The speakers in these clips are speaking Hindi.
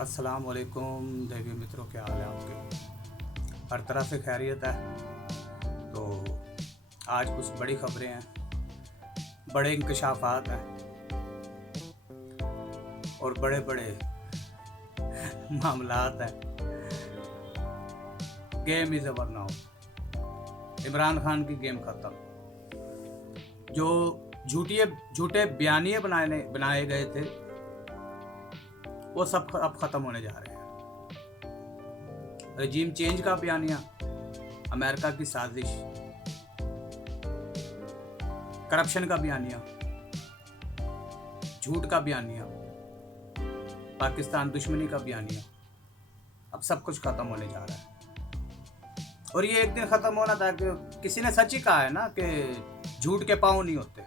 अस्सलाम वालेकुम देवी मित्रों, क्या हाल है आपके? हर तरह से खैरियत है। तो आज कुछ बड़ी खबरें हैं, बड़े इंकशाफात हैं और बड़े बड़े मामलात हैं। Game is over now. Imran Khan की गेम ख़त्म। जो झूठे बयानिए बनाए गए थे वो सब अब ख़त्म होने जा रहे हैं। रजीम चेंज का बयानिया, अमेरिका की साजिश, करप्शन का बयानिया, झूठ का बयानिया, पाकिस्तान दुश्मनी का बयानिया, अब सब कुछ ख़त्म होने जा रहा है। और ये एक दिन ख़त्म होना था कि किसी ने सच ही कहा है ना कि झूठ के पाँव नहीं होते।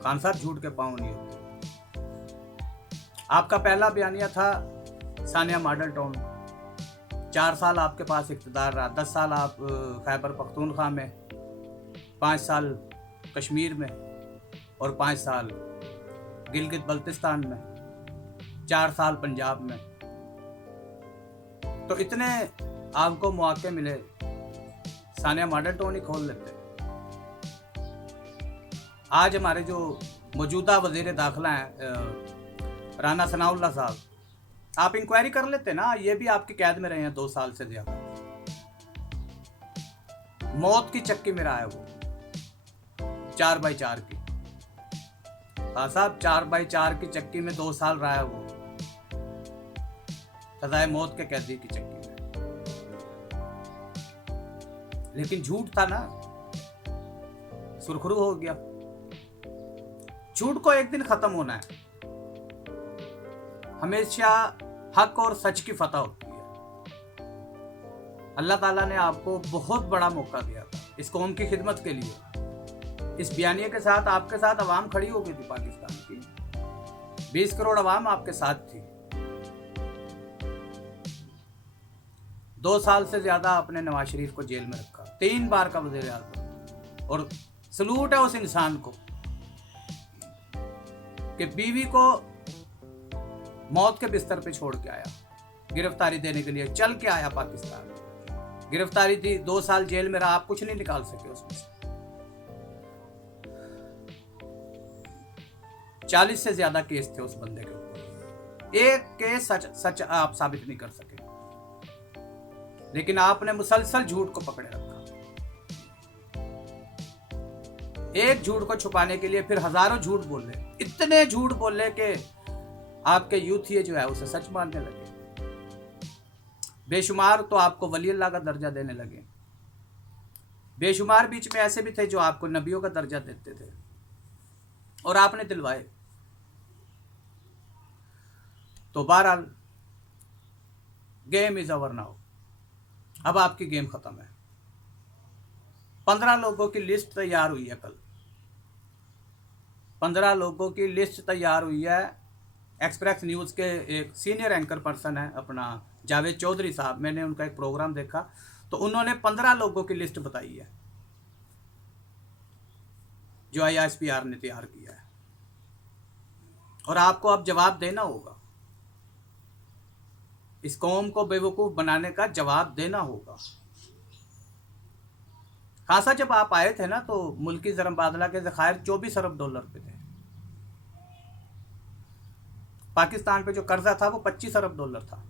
खान साहब, झूठ के पाँव नहीं होते। आपका पहला बयानिया था सानिया मॉडल टाउन। 4 साल आपके पास इक़्तिदार रहा, 10 साल आप खैबर पख्तूनख्वा में, 5 साल कश्मीर में और 5 साल गिलगित बल्तिस्तान में, 4 साल पंजाब में। तो इतने आपको मौके मिले, सानिया मॉडल टाउन ही खोल लेते। आज हमारे जो मौजूदा वज़ीर दाखिला हैं राना सनाउल्लाह साहब, आप इंक्वायरी कर लेते ना, ये भी आपकी कैद में रहे हैं 2 साल से ज़्यादा। मौत की चक्की में रहा है वो, 4x4 की। हाँ साहब, 4x4 की चक्की में 2 साल रहा है वो, सजाए मौत के कैदी की चक्की में। लेकिन झूठ था ना, सुरखरू हो गया। झूठ को एक दिन खत्म होना है। हमेशा हक और सच की फतह होती है। अल्लाह ताला ने आपको बहुत बड़ा मौका दिया था इस कौम की खिदमत के लिए। इस बयानिए के साथ आपके साथ अवाम खड़ी हो गई थी पाकिस्तान की। 20 करोड़ अवाम आपके साथ थी। 2 साल से ज्यादा आपने नवाज शरीफ को जेल में रखा, 3 बार का वज़ीर आज़म। और सलूट है उस इंसान को कि बीवी को मौत के बिस्तर पे छोड़ के आया, गिरफ्तारी देने के लिए चल के आया पाकिस्तान। गिरफ्तारी थी, 2 साल जेल में रहा, आप कुछ नहीं निकाल सके उसमें से। 40 से ज्यादा केस थे उस बंदे के ऊपर, एक केस सच आप साबित नहीं कर सके। लेकिन आपने मुसलसल झूठ को पकड़े रखा। एक झूठ को छुपाने के लिए फिर हजारों झूठ बोले, इतने झूठ बोले कि आपके यूथिये जो है उसे सच मानने लगे। बेशुमार तो आपको वली अल्लाह का दर्जा देने लगे। बेशुमार बीच में ऐसे भी थे जो आपको नबियों का दर्जा देते थे, और आपने दिलवाए। तो बहरहाल, गेम इज ओवर नाउ। अब आपकी गेम खत्म है। 15 लोगों की लिस्ट तैयार हुई है कल। 15 लोगों की लिस्ट तैयार हुई है। एक्सप्रेस न्यूज़ के एक सीनियर एंकर पर्सन है अपना जावेद चौधरी साहब, मैंने उनका एक प्रोग्राम देखा तो उन्होंने 15 लोगों की लिस्ट बताई है जो ISPR ने तैयार किया है। और आपको अब जवाब देना होगा, इस कौम को बेवकूफ़ बनाने का जवाब देना होगा। खासा जब आप आए थे ना तो मुल्की ज़रमबादला के ज़खायर $24 अरब पे थे। पाकिस्तान पे जो कर्जा था वो $25 अरब था।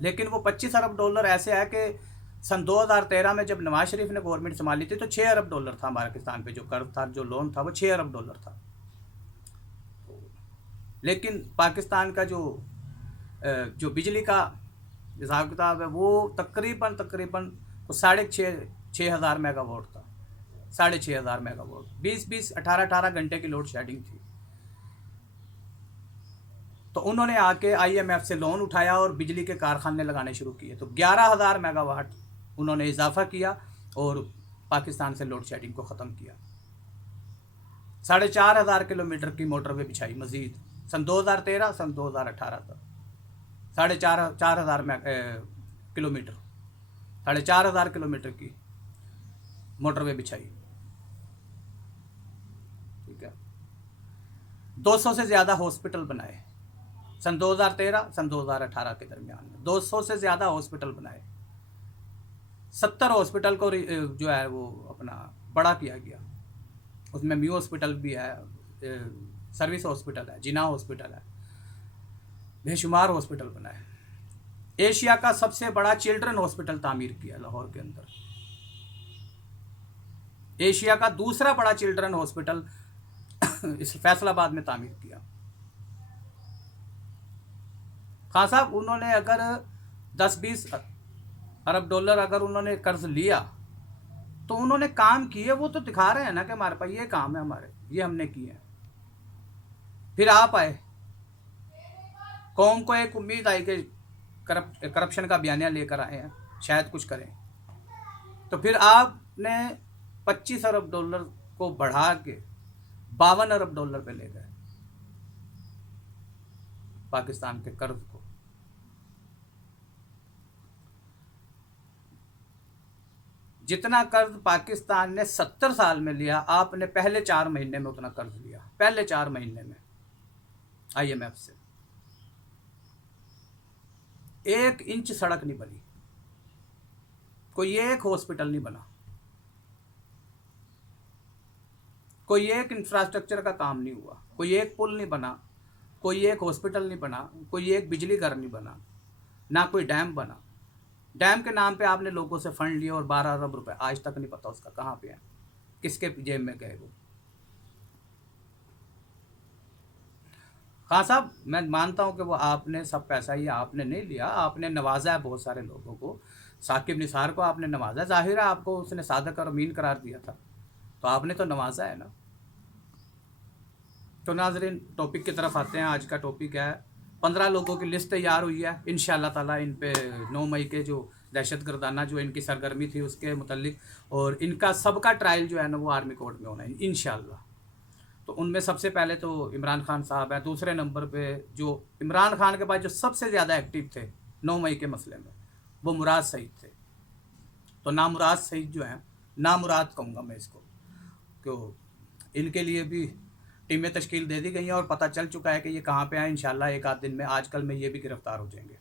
लेकिन वो $25 अरब ऐसे है कि सन 2013 में जब नवाज शरीफ ने गवर्नमेंट संभाली थी तो $6 अरब था पाकिस्तान पे जो कर्ज था, जो लोन था वो $6 अरब था। लेकिन पाकिस्तान का जो बिजली का हिसाब किताब है वो तकरीबन 6,500 मेगावाट था। 6,500 मेगावाट, 20-20, 18-18 घंटे की लोड शेडिंग थी। तो उन्होंने आके IMF से लोन उठाया और बिजली के कारखाने लगाने शुरू किए। तो 11,000 मेगावाट उन्होंने इजाफा किया और पाकिस्तान से लोड शेडिंग को ख़त्म किया। 4,500 किलोमीटर की मोटरवे बिछाई मजीद, सन 2013 सन 2018 तक 4,500 किलोमीटर, 4,500 किलोमीटर की मोटरवे बिछाई। ठीक है। 200 से ज़्यादा हॉस्पिटल बनाए सन 2013 सन 2018 के दरमियान में। 200 से ज़्यादा हॉस्पिटल बनाए। 70 हॉस्पिटल को जो है वो अपना बड़ा किया गया। उसमें म्यू हॉस्पिटल भी है, सर्विस हॉस्पिटल है, जिना हॉस्पिटल है, बेशुमार हॉस्पिटल बनाए। एशिया का सबसे बड़ा चिल्ड्रन हॉस्पिटल तामीर किया लाहौर के अंदर। एशिया का दूसरा बड़ा चिल्ड्रन हॉस्पिटल इस फैसलाबाद में तामीर किया। खान साहब उन्होंने अगर 10-20 अरब डॉलर अगर उन्होंने कर्ज लिया तो उन्होंने काम किए, वो तो दिखा रहे हैं ना कि हमारे पास ये काम है, हमारे ये हमने किए हैं। फिर आप आए, कौम को एक उम्मीद आई कि करप्शन का बयानिया लेकर आए हैं, शायद कुछ करें। तो फिर आपने 25 अरब डॉलर को बढ़ा के 52 अरब डॉलर पे ले गए पाकिस्तान के कर्ज को। जितना कर्ज पाकिस्तान ने 70 साल में लिया, आपने पहले 4 महीने में उतना कर्ज लिया। पहले 4 महीने में IMF से 1 इंच सड़क नहीं बनी, कोई एक हॉस्पिटल नहीं बना, कोई एक इंफ्रास्ट्रक्चर का काम नहीं हुआ, कोई एक पुल नहीं बना, कोई एक हॉस्पिटल नहीं बना, कोई एक बिजली घर नहीं बना, ना कोई डैम बना। डैम के नाम पे आपने लोगों से फंड लिए और 12 अरब रुपए आज तक नहीं पता उसका कहाँ पे है, किसके जेब में गए वो। हाँ साहब, मैं मानता हूँ कि वो आपने सब पैसा ही आपने नहीं लिया, आपने नवाजा है बहुत सारे लोगों को। साकिब निसार को आपने नवाजा, जाहिर है आपको उसने सादक और अमीन करार दिया था, तो आपने तो नवाजा है ना। तो नाज़रीन, टॉपिक की तरफ आते हैं। आज का टॉपिक है 15 लोगों की लिस्ट तैयार हुई है इंशाल्लाह ताला। इन पे 9 मई के जो दहशतगर्दाना जो इनकी सरगर्मी थी उसके मुतल्लिक, और इनका सबका ट्रायल जो है ना वो आर्मी कोर्ट में होना है इंशाल्लाह। तो उनमें सबसे पहले तो इमरान खान साहब हैं। दूसरे नंबर पे जो इमरान खान के बाद जो सबसे ज़्यादा एक्टिव थे 9 मई के मसले में, वो मुराद सईद थे। तो नामुराद सईद जो हैं, नामुराद कहूँगा मैं इसको, क्यों इनके लिए भी टीमें तश्कील दे दी गई हैं और पता चल चुका है कि ये कहाँ पे हैं। इंशाल्लाह एक आध दिन में, आजकल में ये भी गिरफ्तार हो जाएंगे।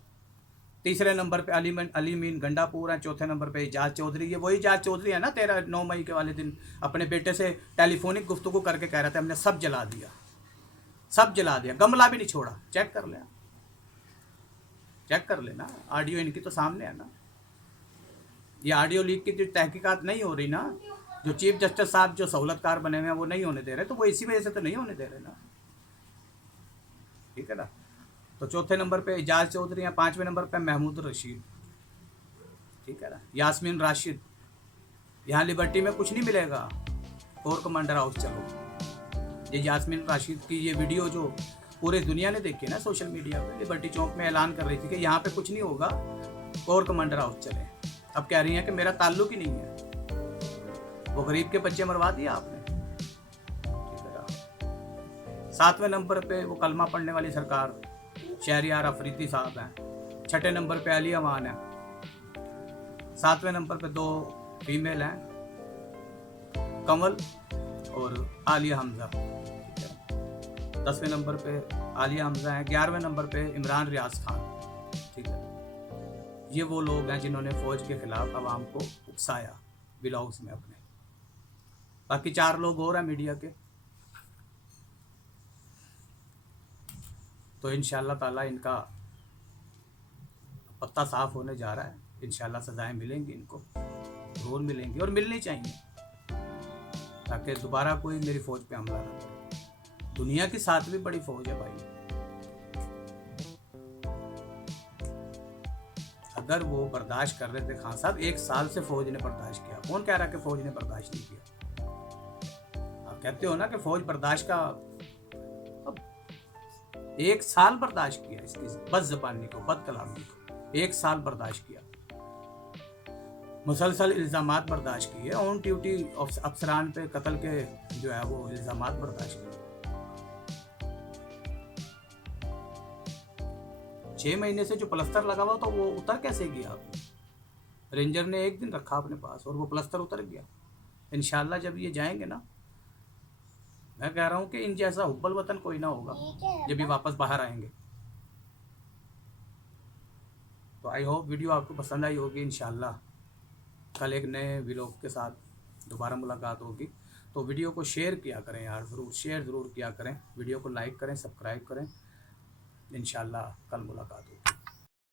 तीसरे नंबर पे अलीमीन गंडापुर हैं। चौथे नंबर पे इजाज चौधरी, ये वही इजाज चौधरी है ना 9 मई के वाले दिन अपने बेटे से टेलीफोनिक गुफ्तगू करके कह रहे थे हमने सब जला दिया, सब जला दिया, गमला भी नहीं छोड़ा। चेक कर लेना, चेक कर लेना, ऑडियो इनकी तो सामने है ना। ये ऑडियो लीक की जो तहकीकात नहीं हो रही ना, जो चीफ जस्टिस साहब जो सहूलतकार बने हुए हैं वो नहीं होने दे रहे, तो वो इसी वजह से तो नहीं होने दे रहे ना, ठीक है ना। तो चौथे नंबर पे इजाज चौधरी हैं। 5वें नंबर पे महमूद रशीद, ठीक है ना। यास्मीन राशिद, यहाँ लिबर्टी में कुछ नहीं मिलेगा, कोर कमांडर हाउस चलो। ये यास्मीन राशिद की ये वीडियो जो पूरे दुनिया ने देखी ना सोशल मीडिया पे, लिबर्टी चौक में ऐलान कर रही थी कि यहाँ पे कुछ नहीं होगा, कोर कमांडर हाउस चले। अब कह रही हैं कि मेरा ताल्लुक ही नहीं है। वो गरीब के बच्चे मरवा दिया आपने, ठीक है ना। 7वें नंबर पे वो कलमा पढ़ने वाली सरकार शहरियार अफरीदी साहब हैं। 6ठे नंबर पे अली अमान है। 7वें नंबर पे 2 फीमेल हैं, कमल और आलिया हमजा। 10वें नंबर पे आलिया हमजा हैं। 11वें नंबर पे इमरान रियाज खान, ठीक है। ये वो लोग हैं जिन्होंने फौज के खिलाफ आवाम को उकसाया ब्लॉग्स में अपने। बाकी 4 लोग और हैं मीडिया के। तो इंशाल्लाह ताला इनका पत्ता साफ होने जा रहा है। इंशाल्लाह सजाएं मिलेंगी इनको, जरूर मिलेंगी और मिलनी चाहिए, ताकि दोबारा कोई मेरी फौज पे हमला ना करे। दुनिया की 7वीं बड़ी फौज है भाई। अगर वो बर्दाश्त कर रहे थे खान साहब, 1 साल से फौज ने बर्दाश्त किया। कौन कह रहा कि फौज ने बर्दाश्त नहीं किया? आप कहते हो ना कि फौज बर्दाश्त का, 1 साल बर्दाश्त किया इसकी बदज़बानी को, बदकलामी को। 1 साल बर्दाश्त किया, मुसलसल इल्ज़ामात बर्दाश्त किए, ऑन ड्यूटी अफसरान पे कत्ल के जो है वो इल्ज़ामात बर्दाश्त किए। 6 महीने से जो प्लस्तर लगा हुआ था वो उतर कैसे गया? रेंजर ने 1 दिन रखा अपने पास और वो प्लस्तर उतर गया। इंशाल्लाह जब ये जाएंगे ना मैं कह रहा हूँ कि इन जैसा हुब्बल वतन कोई ना होगा जब ये वापस बाहर आएंगे। तो आई होप वीडियो आपको पसंद आई होगी। इंशाल्लाह कल एक नए व्लॉग के साथ दोबारा मुलाकात होगी। तो वीडियो को शेयर किया करें यार, ज़रूर शेयर ज़रूर किया करें, वीडियो को लाइक करें, सब्सक्राइब करें। इंशाल्लाह कल मुलाकात होगी।